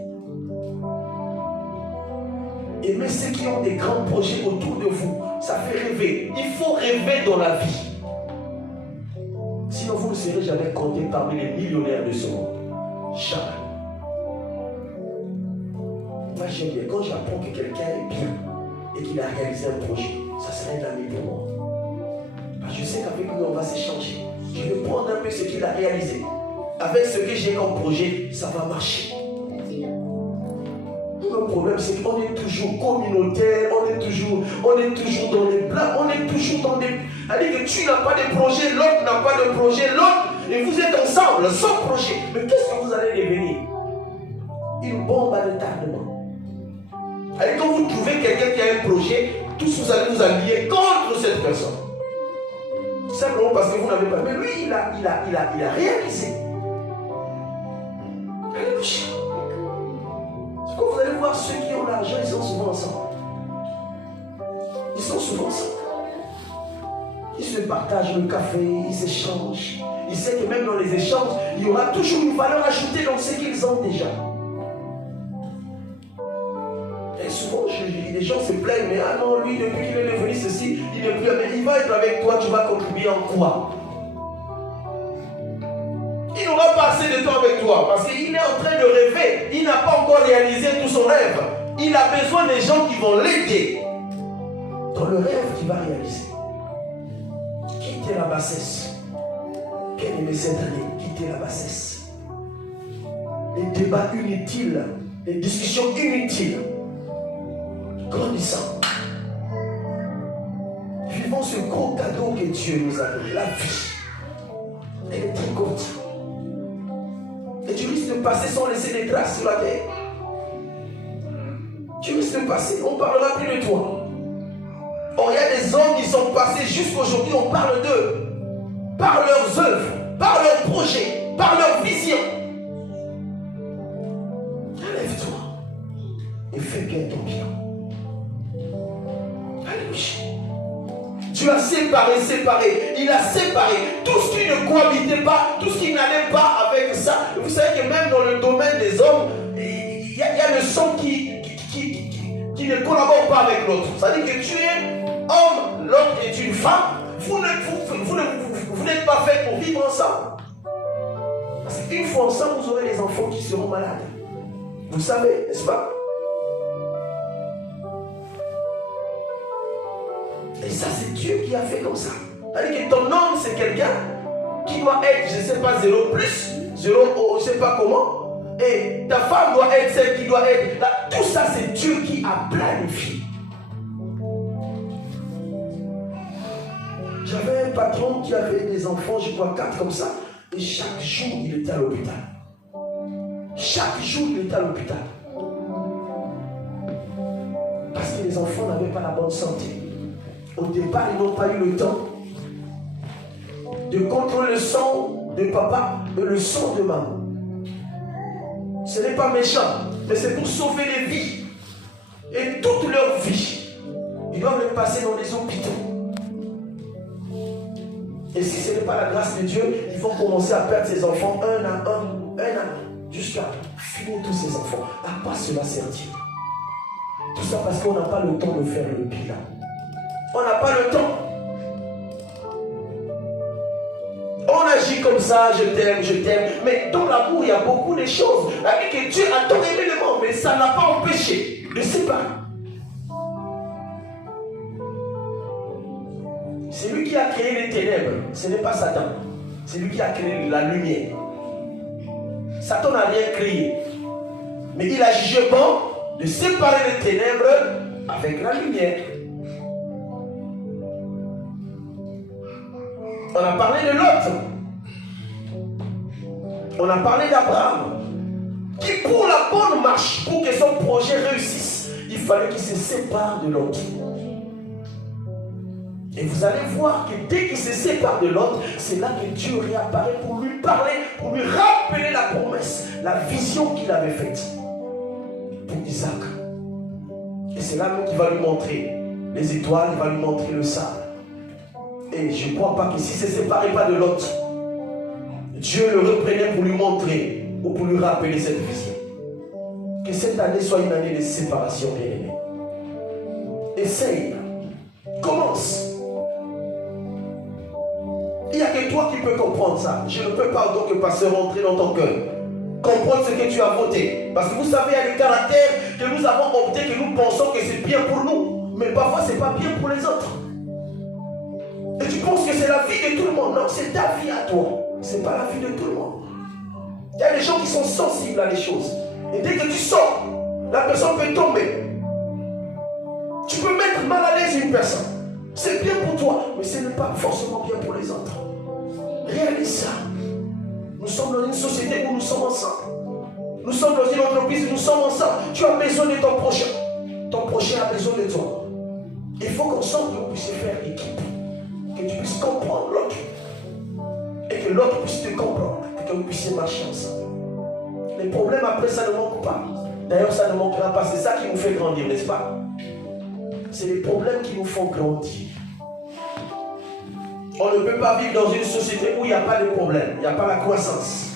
Aimer ceux qui ont des grands projets autour de vous. Ça fait rêver. Il faut rêver dans la vie. Sinon, vous ne serez jamais compté parmi les millionnaires de ce monde. Jamais. Moi, j'aime bien. Quand j'apprends que quelqu'un est bien et qu'il a réalisé un projet, ça serait un ami pour moi. Parce que je sais qu'avec lui, on va s'échanger. Je vais prendre un peu ce qu'il a réalisé. Avec ce que j'ai comme projet, ça va marcher. Le problème, c'est qu'on est toujours communautaire, on est toujours dans les plans, on est toujours dans des... C'est-à-dire que tu n'as pas de projet, l'autre n'a pas de projet, l'autre, et vous êtes ensemble, sans projet. Mais qu'est-ce que vous allez devenir? Une bombe à retardement. Et quand vous trouvez quelqu'un qui a un projet, tous vous allez vous allier contre cette personne. Simplement parce que vous n'avez pas. Mais lui, il a réalisé. Alléluia. Quand vous allez voir ceux qui ont l'argent, ils sont souvent ensemble. Ils sont souvent ensemble. Ils se partagent le café, ils s'échangent. Ils savent que même dans les échanges, il y aura toujours une valeur ajoutée dans ce qu'ils ont déjà. Et souvent, les gens se plaignent, mais ah non, lui, depuis qu'il est devenu ceci, il n'est plus. Mais il va être avec toi, tu vas contribuer en quoi? Il n'aura pas assez de temps avec toi parce qu'il est en train de rêver. Il n'a pas encore réalisé tout son rêve. Il a besoin des gens qui vont l'aider dans le rêve qu'il va réaliser. Quittez la bassesse. Bien-aimé cette année, quittez la bassesse. Les débats inutiles, les discussions inutiles. Grandissant. Vivons ce gros cadeau que Dieu nous a donné, la vie. Elle est très courte. Et tu risques de passer sans laisser des traces sur la terre. Tu risques de passer, on ne parlera plus de toi. Or, il y a des hommes qui sont passés jusqu'aujourd'hui, on parle d'eux. Par leurs œuvres, par leurs projets, par leur vision. Lève-toi et fais bien ton bien. Alléluia. Tu as séparé. Il a séparé tout ce qui ne cohabitait pas, tout ce qui n'allait pas avec ça. Vous savez que même dans le domaine des hommes, il y a le sang qui ne collabore pas avec l'autre. C'est-à-dire que tu es homme, l'autre est une femme. Vous n'êtes pas fait pour vivre ensemble. Parce qu'une fois ensemble, vous aurez des enfants qui seront malades. Vous savez, n'est-ce pas? Et ça, c'est Dieu qui a fait comme ça. C'est-à-dire que ton homme, c'est quelqu'un qui doit être, je ne sais pas, 0 plus, 0, je ne sais pas comment. Et ta femme doit être celle qui doit être là. Tout ça, c'est Dieu qui a planifié. J'avais un patron qui avait des enfants, je crois 4 comme ça. Et chaque jour, il était à l'hôpital. Chaque jour, il était à l'hôpital. Parce que les enfants n'avaient pas la bonne santé. Au départ, ils n'ont pas eu le temps de contrôler le sang de papa et le sang de maman. Ce n'est pas méchant, mais c'est pour sauver les vies. Et toute leur vie, ils doivent les passer dans les hôpitaux. Et si ce n'est pas la grâce de Dieu, ils vont commencer à perdre ces enfants un à un, jusqu'à finir tous ces enfants. À quoi cela sert-il? Tout ça parce qu'on n'a pas le temps de faire le bilan. On n'a pas le temps. On agit comme ça, je t'aime. Mais dans l'amour, il y a beaucoup de choses. La vie que Dieu a tant aimé le monde, mais ça n'a pas empêché de séparer. C'est lui qui a créé les ténèbres. Ce n'est pas Satan. C'est lui qui a créé la lumière. Satan n'a rien créé. Mais il a jugé bon de séparer les ténèbres avec la lumière. On a parlé de Lot. On a parlé d'Abraham. Qui pour la bonne marche, pour que son projet réussisse, il fallait qu'il se sépare de l'autre. Et vous allez voir que dès qu'il se sépare de l'autre, c'est là que Dieu réapparaît pour lui parler, pour lui rappeler la promesse, la vision qu'il avait faite pour Isaac. Et c'est là même qu'il va lui montrer les étoiles, il va lui montrer le sable. Et je ne crois pas que s'il ne se séparait pas de l'autre, Dieu le reprenait pour lui montrer ou pour lui rappeler cette vision. Que cette année soit une année de séparation, bien-aimé. Essaye. Commence. Il n'y a que toi qui peux comprendre ça. Je ne peux pas en tant que pasteur rentrer dans ton cœur. Comprendre ce que tu as voté. Parce que vous savez, il y a des caractères que nous avons opté, que nous pensons que c'est bien pour nous. Mais parfois, ce n'est pas bien pour les autres. Et tu penses que c'est la vie de tout le monde. Non, c'est ta vie à toi. Ce n'est pas la vie de tout le monde. Il y a des gens qui sont sensibles à les choses. Et dès que tu sors, la personne peut tomber. Tu peux mettre mal à l'aise une personne. C'est bien pour toi, mais ce n'est pas forcément bien pour les autres. Réalise ça. Nous sommes dans une société où nous sommes ensemble. Nous sommes dans une entreprise où nous sommes ensemble. Tu as besoin de ton prochain. Ton prochain a besoin de toi. Il faut qu'ensemble nous puissions faire équipe. Que tu puisses comprendre l'autre. Et que l'autre puisse te comprendre. Et que vous puissiez marcher ensemble. Les problèmes après ça ne manquent pas. D'ailleurs ça ne manquera pas. C'est ça qui nous fait grandir, n'est-ce pas? C'est les problèmes qui nous font grandir. On ne peut pas vivre dans une société où il n'y a pas de problème. Il n'y a pas la croissance.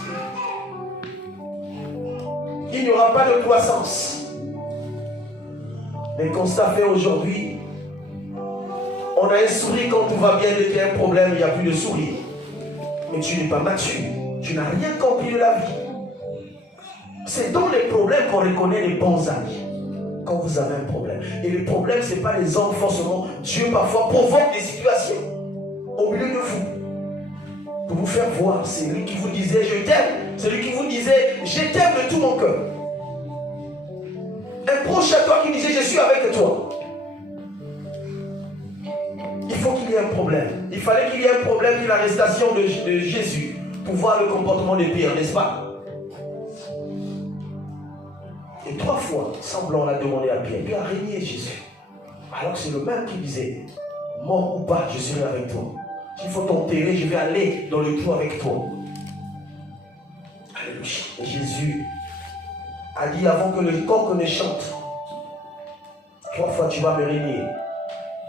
Il n'y aura pas de croissance. Mais constat fait aujourd'hui, on a un sourire quand tout va bien, dès qu'il y a un problème, il n'y a plus de sourire. Mais tu n'es pas mature. Tu n'as rien compris de la vie. C'est dans les problèmes qu'on reconnaît les bons amis. Quand vous avez un problème. Et le problème, ce n'est pas les hommes forcément. Dieu parfois provoque des situations au milieu de vous. Pour vous faire voir, c'est lui qui vous disait je t'aime. C'est lui qui vous disait je t'aime de tout mon cœur. Un proche à toi qui disait je suis avec toi. Il faut qu'il y ait un problème. Il fallait qu'il y ait un problème de l'arrestation de Jésus pour voir le comportement de Pierre, n'est-ce pas? Et 3 fois, semblant l'a demandé à Pierre. Pierre a régné Jésus. Alors que c'est le même qui disait, mort ou pas, je serai avec toi. S'il faut t'enterrer, je vais aller dans le trou avec toi. Alléluia. Et Jésus a dit avant que le coq ne chante, 3 fois tu vas me régner.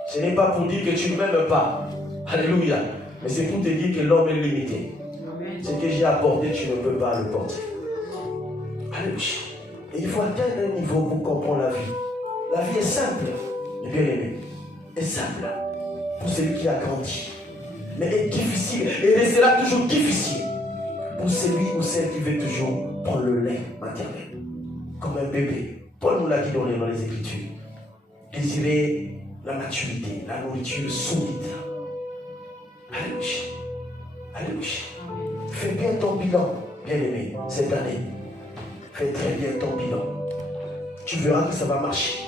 Ce n'est pas pour dire que tu ne m'aimes pas. Alléluia. Mais c'est pour te dire que l'homme est limité. Ce que j'ai apporté, tu ne peux pas le porter. Alléluia. Et il faut atteindre un niveau pour comprendre la vie. La vie est simple, bien aimé. Est simple pour celui qui a grandi. Mais est difficile et restera toujours difficile pour celui ou celle qui veut toujours prendre le lait maternel. Comme un bébé. Paul nous l'a dit dans les Écritures. Désirer la maturité, la nourriture solide. Alléluia. Alléluia. Fais bien ton bilan, bien aimé, cette année. Fais très bien ton bilan. Tu verras que ça va marcher.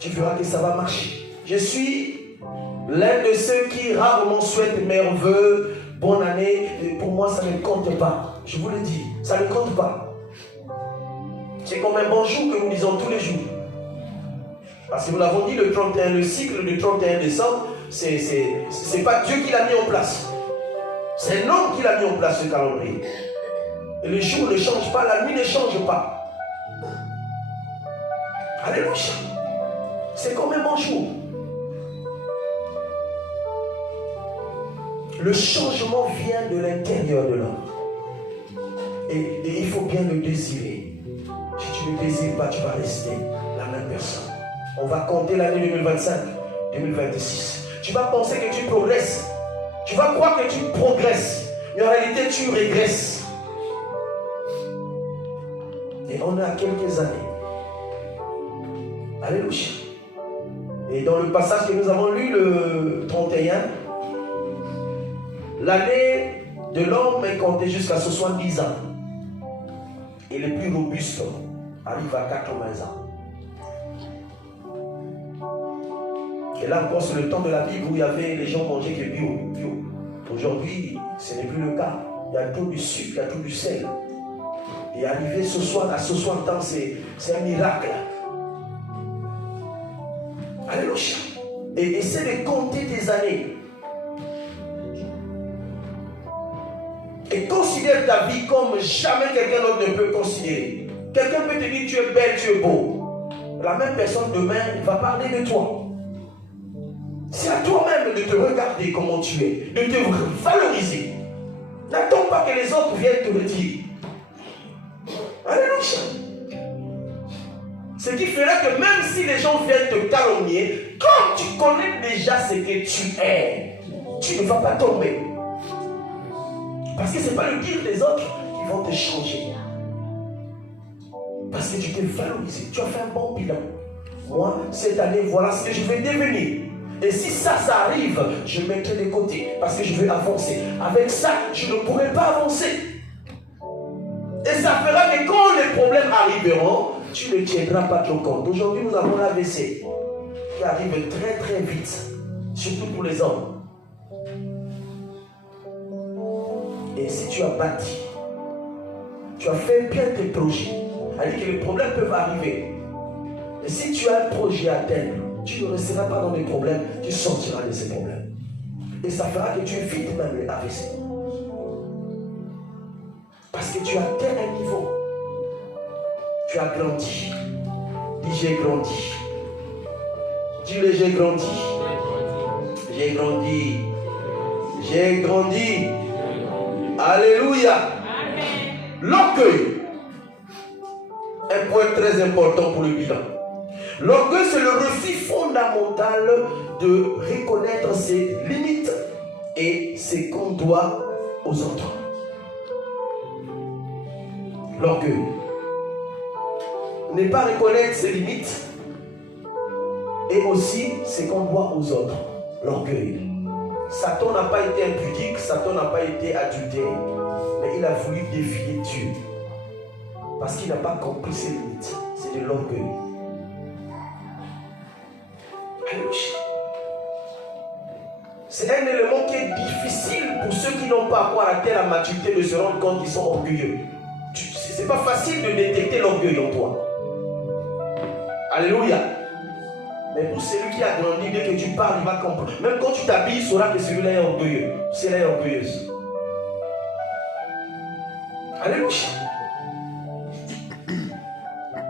Tu verras que ça va marcher. Je suis l'un de ceux qui rarement souhaitent mes vœux bonne année, pour moi ça ne compte pas. Je vous le dis, ça ne compte pas. C'est comme un bonjour que nous disons tous les jours. Parce que nous l'avons dit, le 31, le cycle du 31 décembre, c'est pas Dieu qui l'a mis en place. C'est un homme qui l'a mis en place ce calendrier. Et le jour ne change pas, la nuit ne change pas. Alléluia. C'est comme un bonjour. Le changement vient de l'intérieur de l'homme. Et il faut bien le désirer. Si tu ne le désires pas, tu vas rester la même personne. On va compter l'année 2025, 2026. Tu vas penser que tu progresses. Tu vas croire que tu progresses. Mais en réalité, tu régresses. Et on a quelques années. Alléluia. Et dans le passage que nous avons lu, le 31, l'année de l'homme est comptée jusqu'à 70 ans. Et les plus robustes arrivent à 80 ans. Et là encore, c'est le temps de la Bible où il y avait les gens mangeaient que bio. Aujourd'hui, ce n'est plus le cas. Il y a tout du sucre, il y a tout du sel. Et arriver ce soir à 60 ans, c'est un miracle. Alléluia. Et essaie de compter tes années. Et considère ta vie comme jamais quelqu'un d'autre ne peut considérer. Quelqu'un peut te dire tu es belle, tu es beau. La même personne demain va parler de toi. C'est à toi-même de te regarder comment tu es, de te valoriser. N'attends pas que les autres viennent te le dire. Alléluia. Ce qui fera que même si les gens viennent te calomnier, comme tu connais déjà ce que tu es, tu ne vas pas tomber. Parce que ce n'est pas le dire des autres qui vont te changer. Parce que tu t'es valorisé, tu as fait un bon bilan. Moi, cette année, voilà ce que je vais devenir. Et si ça arrive, je mettrai de côté parce que je veux avancer. Avec ça, je ne pourrai pas avancer. Et ça fera que quand les problèmes arriveront, tu ne tiendras pas ton compte. Aujourd'hui, nous avons l'AVC qui arrive très très vite, surtout pour les hommes. Et si tu as bâti, tu as fait bien tes projets, c'est-à-dire que les problèmes peuvent arriver. Et si tu as un projet à atteindre, tu ne resteras pas dans les problèmes, tu sortiras de ces problèmes. Et ça fera que tu évites même les AVC. Parce que tu as atteint un niveau. Tu as grandi. Dis j'ai grandi. Dis-le j'ai grandi. J'ai grandi. J'ai grandi. Alléluia. L'orgueil. Un point très important pour le bilan. L'orgueil, c'est le refus fondamental de reconnaître ses limites et ce qu'on doit aux autres. L'orgueil. Ne pas reconnaître ses limites et aussi ce qu'on doit aux autres. L'orgueil. Satan n'a pas été impudique, Satan n'a pas été adultère, mais il a voulu défier Dieu. Parce qu'il n'a pas compris ses limites. C'est de l'orgueil. C'est un élément qui est difficile pour ceux qui n'ont pas encore atteint la maturité de se rendre compte qu'ils sont orgueilleux. Ce n'est pas facile de détecter l'orgueil en toi. Alléluia. Mais pour celui qui a grandi, dès que tu parles, il va comprendre. Même quand tu t'habilles, il saura que celui-là est orgueilleux. Celle-là est orgueilleuse. Alléluia.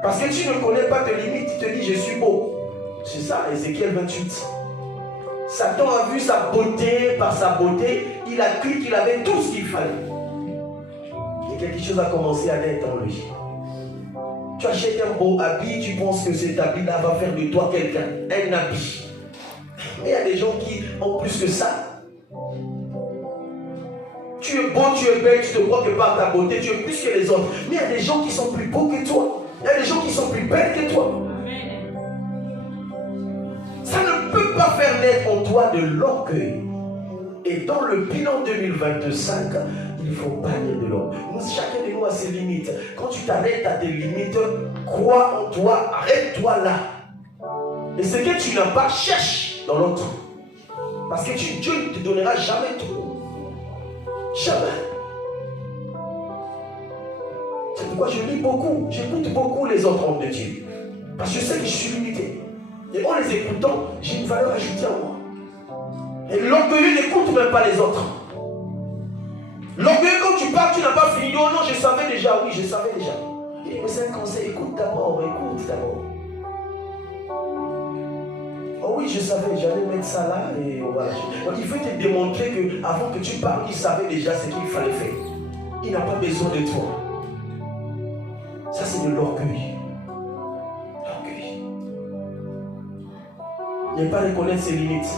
Parce que tu ne connais pas tes limites, tu te dis je suis beau. C'est ça, Ézéchiel 28. Satan a vu sa beauté, par sa beauté, il a cru qu'il avait tout ce qu'il fallait. Et quelque chose a commencé à naître en lui. Tu achètes un beau habit, tu penses que cet habit-là va faire de toi quelqu'un, un habit. Mais il y a des gens qui ont plus que ça. Tu es beau, tu es belle, tu te crois que par ta beauté, tu es plus que les autres. Mais il y a des gens qui sont plus beaux que toi. Il y a des gens qui sont plus belles que toi. Ça ne peut pas faire naître en toi de l'orgueil. Et dans le bilan 2025, il faut bannir de l'orgueil. Chacun de nous a ses limites. Quand tu t'arrêtes à tes limites, crois en toi, arrête-toi là. Et ce que tu n'as pas, cherche dans l'autre. Parce que Dieu ne te donnera jamais tout. Jamais. C'est pourquoi je lis beaucoup, j'écoute beaucoup les autres hommes de Dieu. Parce que je sais que je suis limité. Et en les écoutant, j'ai une valeur ajoutée en moi. Et l'orgueilleux n'écoute même pas les autres. L'orgueilleux, quand tu parles, tu n'as pas fini. Oh non, je savais déjà, oui, je savais déjà. Il dit, mais c'est un conseil, écoute d'abord. Oh oui, je savais, j'allais mettre ça là et voilà. Donc il faut te démontrer que avant que tu parles, il savait déjà ce qu'il fallait faire. Il n'a pas besoin de toi. Ça, c'est de l'orgueil. L'orgueil. Ne pas reconnaître ses limites.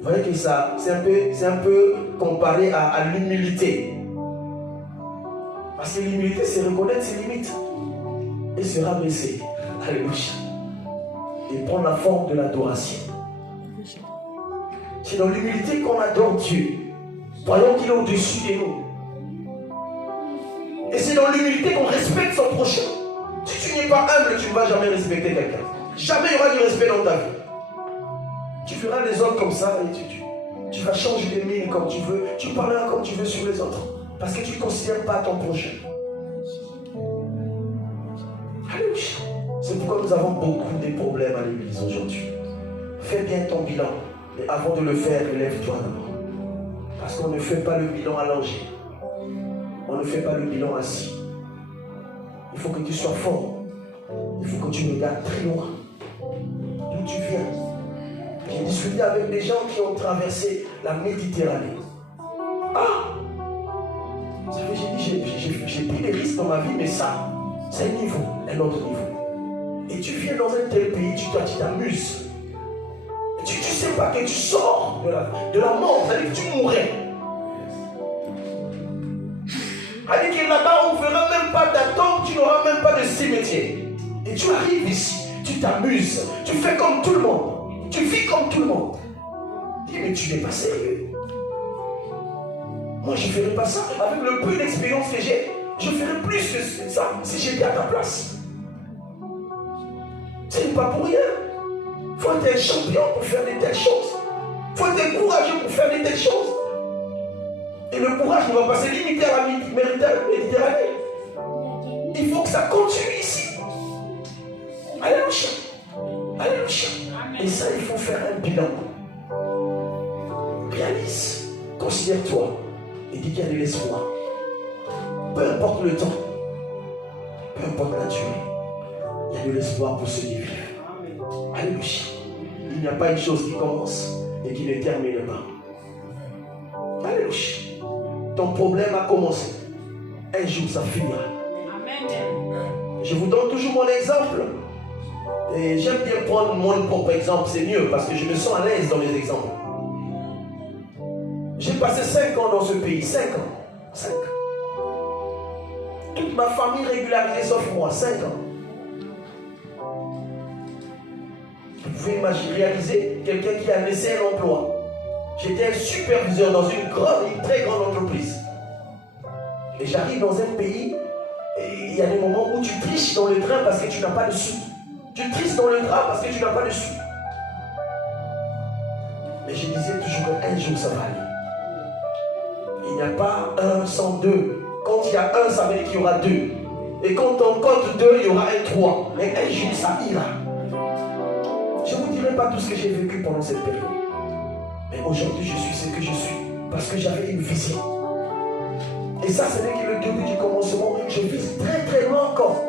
Vous voyez que ça, c'est un peu comparé à l'humilité. Parce que l'humilité, c'est reconnaître ses limites et se rabaisser. Alléluia. Et prendre la forme de l'adoration. C'est dans l'humilité qu'on adore Dieu. Voyons qu'il est au-dessus de nous. Et c'est dans l'humilité qu'on respecte son prochain. Si tu n'es pas humble, tu ne vas jamais respecter quelqu'un. Jamais il y aura du respect dans ta vie. Tu feras les autres comme ça et tu vas changer de mine comme tu veux. Tu parleras comme tu veux sur les autres. Parce que tu ne considères pas ton prochain. Alléluia. C'est pourquoi nous avons beaucoup de problèmes à l'église aujourd'hui. Fais bien ton bilan. Et avant de le faire, élève-toi d'abord. Parce qu'on ne fait pas le bilan allongé. On ne fait pas le bilan assis. Il faut que tu sois fort. Il faut que tu regardes très loin. D'où tu viens. J'ai discuté avec des gens qui ont traversé la Méditerranée. Ah! Vous savez, j'ai dit, j'ai pris des risques dans ma vie, mais ça, c'est un niveau, un autre niveau. Et tu viens dans un tel pays, tu t'amuses. Tu ne sais pas que tu sors de la mort, c'est-à-dire que tu mourrais. C'est-à-dire que là-bas, on ne fera même pas ta tombe, tu n'auras même pas de cimetière. Et tu arrives ici, tu t'amuses, tu fais comme tout le monde. Tu vis comme tout le monde. Dis, mais tu n'es pas sérieux. Moi, je ne ferais pas ça. Avec le peu d'expérience que j'ai, je ferais plus que ça si j'étais à ta place. Ce n'est pas pour rien. Il faut être un champion pour faire de telles choses. Il faut être courageux pour faire de telles choses. Et le courage ne va pas se limiter à la Méditerranée. Il faut que ça continue ici. Alléluia. Alléluia. Et ça, il faut faire un bilan. Réalise. Considère-toi. Et dis qu'il y a de l'espoir. Peu importe le temps. Peu importe la durée. Il y a de l'espoir pour ceux qui vivent. Alléluia. Il n'y a pas une chose qui commence et qui ne termine pas. Alléluia. Ton problème a commencé. Un jour, ça finira. Amen. Je vous donne toujours mon exemple. Et j'aime bien prendre mon propre exemple, c'est mieux parce que je me sens à l'aise dans les exemples. J'ai passé 5 ans dans ce pays, 5 ans. 5 ans. Toute ma famille régularisée sauf moi, 5 ans. Vous pouvez imaginer, réaliser quelqu'un qui a laissé un emploi. J'étais un superviseur dans une très grande entreprise. Et j'arrive dans un pays, et il y a des moments où tu triches dans le train parce que tu n'as pas de sous. Tu tristes dans le train parce que tu n'as pas de sous. Mais je disais toujours qu'un jour ça va aller. Il n'y a pas un sans deux. Quand il y a un, ça veut dire qu'il y aura deux. Et quand on compte deux, il y aura un trois. Mais un jour ça ira. Je ne vous dirai pas tout ce que j'ai vécu pendant cette période. Mais aujourd'hui je suis ce que je suis. Parce que j'avais une vision. Et ça, ce n'est que le début du commencement. Je vise très très loin encore.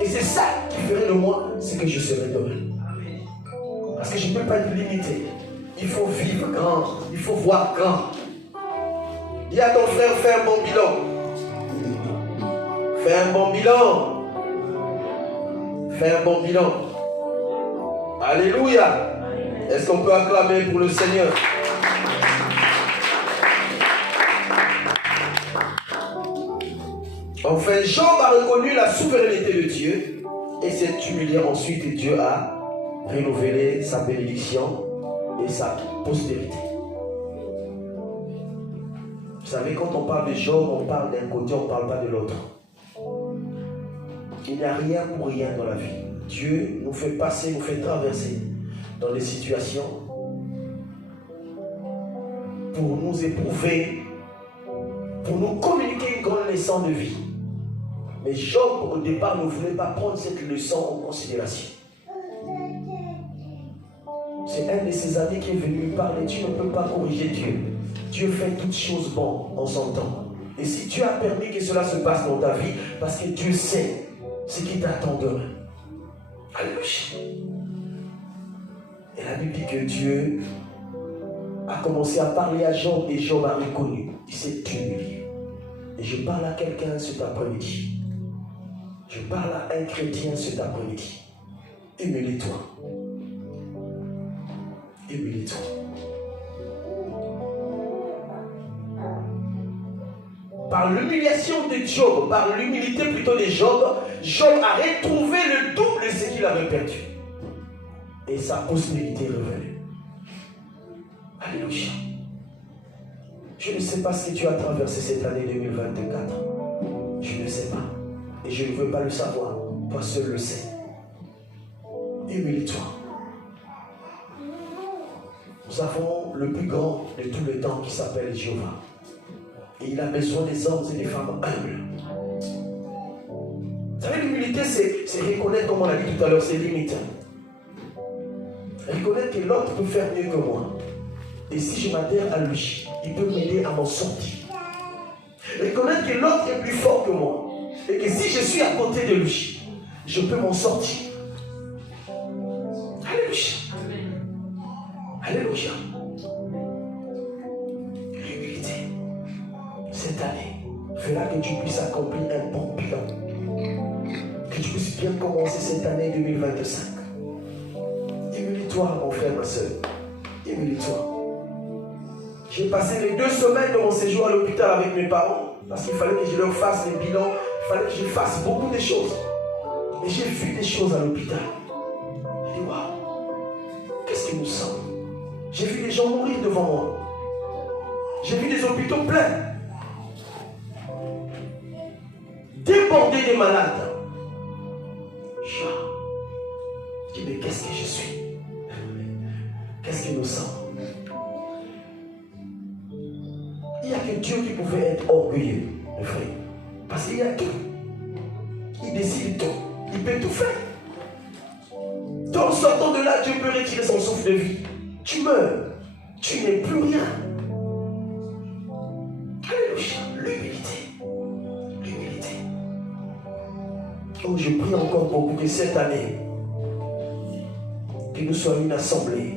Et c'est ça qui ferait de moi ce que je serai demain. Parce que je ne peux pas être limité. Il faut vivre grand. Il faut voir grand. Dis à ton frère, fais un bon bilan. Fais un bon bilan. Fais un bon bilan. Alléluia. Est-ce qu'on peut acclamer pour le Seigneur? Enfin, Job a reconnu la souveraineté de Dieu et s'est humilié ensuite et Dieu a renouvelé sa bénédiction et sa postérité. Vous savez, quand on parle de Job, on parle d'un côté, on ne parle pas de l'autre. Il n'y a rien pour rien dans la vie. Dieu nous fait passer, nous fait traverser dans des situations pour nous éprouver, pour nous communiquer une grande leçon de vie. Mais Job, au départ, ne voulait pas prendre cette leçon en considération. C'est un de ses amis qui est venu lui parler. Tu ne peux pas corriger Dieu. Dieu fait toutes choses bonnes en son temps. Et si Dieu a permis que cela se passe dans ta vie, parce que Dieu sait ce qui t'attend demain. Alléluia. Et la Bible dit que Dieu a commencé à parler à Job et Job a reconnu. Il s'est humilié. Et je parle à quelqu'un cet après-midi. Je parle à un chrétien cet après-midi. Humilie-toi. Humilie-toi. Par l'humiliation de Job, par l'humilité plutôt de Job, Job a retrouvé le double de ce qu'il avait perdu. Et sa prospérité est revenue. Alléluia. Je ne sais pas ce que tu as traversé cette année 2024. Je ne sais pas. Et je ne veux pas le savoir. Toi seul le sais. Humilie-toi. Nous avons le plus grand de tous les temps qui s'appelle Jéhovah. Et il a besoin des hommes et des femmes humbles. Vous savez, l'humilité, c'est reconnaître, comme on l'a dit tout à l'heure, ses limites. Reconnaître que l'autre peut faire mieux que moi. Et si je m'adhère à lui, il peut m'aider à m'en sortir. Reconnaître que l'autre est plus fort que moi. Et que si je suis à côté de lui, je peux m'en sortir. Alléluia. Alléluia. L'humilité, cette année, fera que tu puisses accomplir un bon bilan. Que tu puisses bien commencer cette année 2025. Humilie-toi, mon frère, ma soeur. Humilie-toi. J'ai passé les 2 semaines de mon séjour à l'hôpital avec mes parents parce qu'il fallait que je leur fasse les bilans, il fallait que je fasse beaucoup de choses. Et j'ai vu des choses à l'hôpital. J'ai dit, waouh, qu'est-ce que nous sommes? J'ai vu des gens mourir devant moi. J'ai vu des hôpitaux pleins, débordés des malades. Je dis, mais qu'est-ce que je suis? Qu'est-ce que nous sommes? Il n'y a que Dieu qui pouvait être orgueilleux, mes frères. Parce qu'il y a tout. Il décide tout. Il peut tout faire. En sortant de là, Dieu peut retirer son souffle de vie. Tu meurs. Tu n'es plus rien. Alléluia. L'humilité. L'humilité. Oh, je prie encore beaucoup que cette année, que nous soyons une assemblée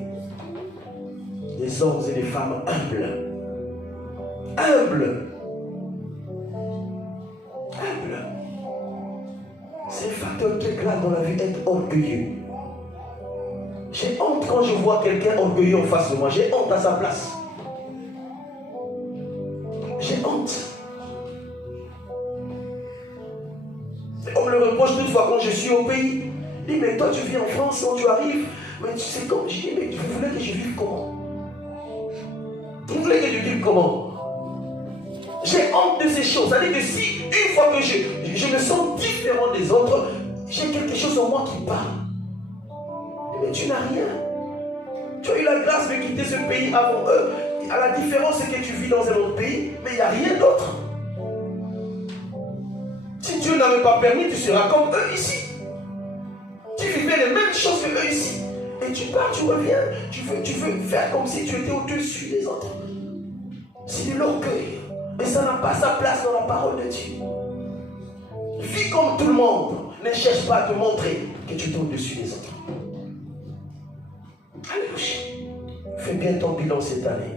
des hommes et des femmes humbles. Humble. Humble. C'est un facteur qui éclate dans la vie, être orgueilleux. J'ai honte quand je vois quelqu'un orgueilleux en face de moi. J'ai honte à sa place. J'ai honte. On me le reproche toutefois quand je suis au pays. Il dit, mais toi tu vis en France, quand tu arrives, mais tu sais comme. Je dis, mais vous voulez que je vive comment? Vous voulez que je vive comment? J'ai honte de ces choses. C'est-à-dire que si, une fois que je me sens différent des autres, j'ai quelque chose en moi qui parle. Mais tu n'as rien. Tu as eu la grâce de quitter ce pays avant eux. À la différence, c'est que tu vis dans un autre pays, mais il n'y a rien d'autre. Si Dieu n'avait pas permis, tu seras comme eux ici. Tu vivais les mêmes choses que eux ici. Et tu pars, tu reviens, tu veux faire comme si tu étais au-dessus des autres. C'est de l'orgueil. Mais ça n'a pas sa place dans la parole de Dieu. Vis comme tout le monde. Ne cherche pas à te montrer que tu es au-dessus des autres. Alléluia. Fais bien ton bilan cette année.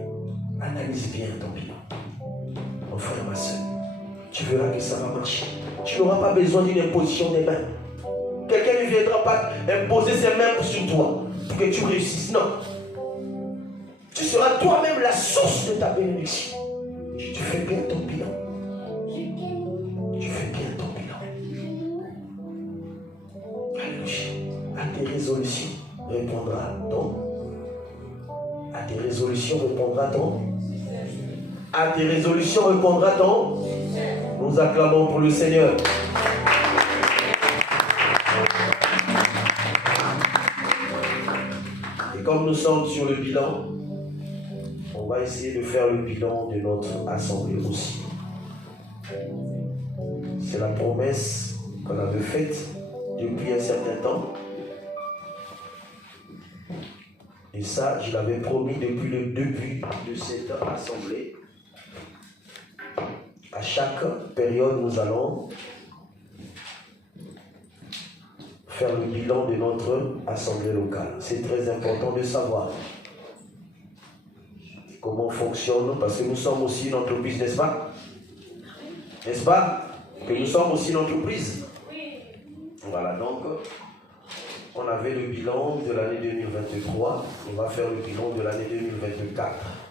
Analyse bien ton bilan. Mon frère, ma soeur, tu verras que ça va marcher. Tu n'auras pas besoin d'une imposition des mains. Quelqu'un ne viendra pas imposer ses mains sur toi pour que tu réussisses. Non. Tu seras toi-même la source de ta bénédiction. Tu fais bien ton bilan. Tu fais bien ton bilan. Alléluia. À tes résolutions répondra-t-on. À tes résolutions répondra-t-on. À tes résolutions répondra-t-on. Nous acclamons pour le Seigneur. Et comme nous sommes sur le bilan, on va essayer de faire le bilan de notre assemblée aussi. C'est la promesse qu'on avait faite depuis un certain temps. Et ça, je l'avais promis depuis le début de cette assemblée. À chaque période, nous allons faire le bilan de notre assemblée locale. C'est très important de savoir comment fonctionne, parce que nous sommes aussi une entreprise, n'est-ce pas? N'est-ce pas? Que nous sommes aussi une entreprise. Voilà, donc, on avait le bilan de l'année 2023, on va faire le bilan de l'année 2024.